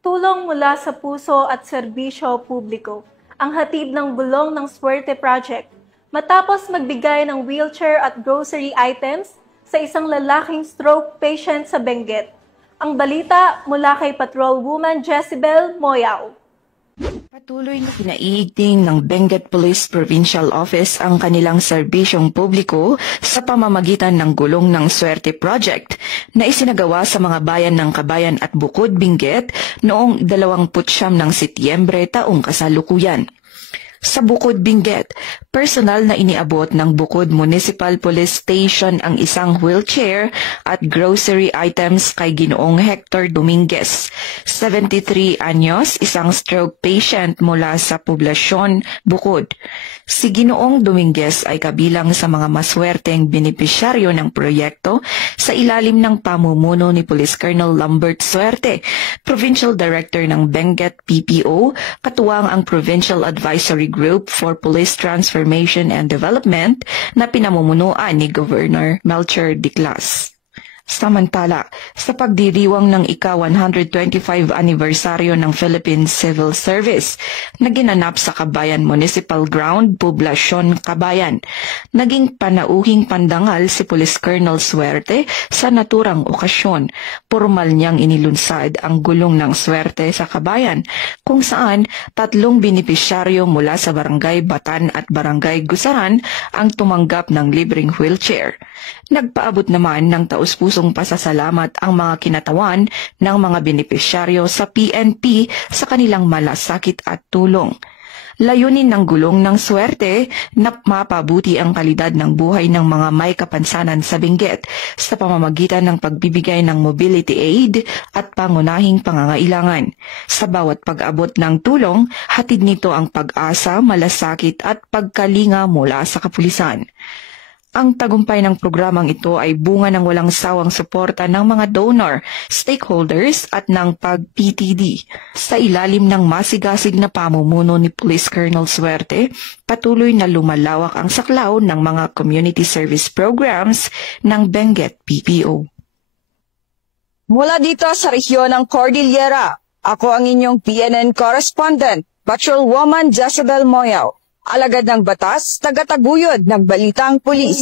Tulong mula sa puso at serbisyo publiko, ang hatid ng bulong ng Swerte Project matapos magbigay ng wheelchair at grocery items sa isang lalaking stroke patient sa Benguet. Ang balita mula kay Patrolwoman Jezebel Moyao. Patuloy na pinaiigting ng Benguet Police Provincial Office ang kanilang serbisyong publiko sa pamamagitan ng gulong ng Swerte Project na isinagawa sa mga bayan ng Kabayan at Bukod, Benguet noong 29 ng Setyembre taong kasalukuyan. Sa Bukod, Benguet, personal na iniabot ng Bukod Municipal Police Station ang isang wheelchair at grocery items kay Ginoong Hector Dominguez, 73 anyos, isang stroke patient mula sa poblasyon Bukod. Si Ginoong Dominguez ay kabilang sa mga maswerteng benepisyaryo ng proyekto sa ilalim ng pamumuno ni Police Colonel Lambert Suerte, Provincial Director ng Benguet PPO, katuwang ang Provincial Advisory Group for Police Transformation and Development na pinamumunuan ni Governor Melchor Diclas. Samantala, sa pagdiriwang ng ika-125 anibersaryo ng Philippine Civil Service na ginanap sa Kabayan Municipal Ground, Poblasyon Kabayan, naging panauhing pandangal si Police Colonel Suerte sa naturang okasyon. Formal niyang inilunsad ang gulong ng Suerte sa Kabayan, kung saan 3 benepisyaryo mula sa Barangay Batan at Barangay Gusaran ang tumanggap ng libreng wheelchair. Nagpaabot naman ng taus-pusong pasasalamat ang mga kinatawan ng mga benepisyaryo sa PNP sa kanilang malasakit at tulong. Layunin ng gulong ng Suerte na mapabuti ang kalidad ng buhay ng mga may kapansanan sa Benguet sa pamamagitan ng pagbibigay ng mobility aid at pangunahing pangangailangan. Sa bawat pag-abot ng tulong, hatid nito ang pag-asa, malasakit at pagkalinga mula sa kapulisan. Ang tagumpay ng programang ito ay bunga ng walang sawang suporta ng mga donor, stakeholders at ng pag-PTD. Sa ilalim ng masigasig na pamumuno ni Police Colonel Suerte, patuloy na lumalawak ang saklaw ng mga community service programs ng Benguet PPO. Mula dito sa rehiyon ng Cordillera, ako ang inyong PNN correspondent, Patrolwoman Jezebel Moyao. Alagad ng batas, tagataguyod ng balitang pulis.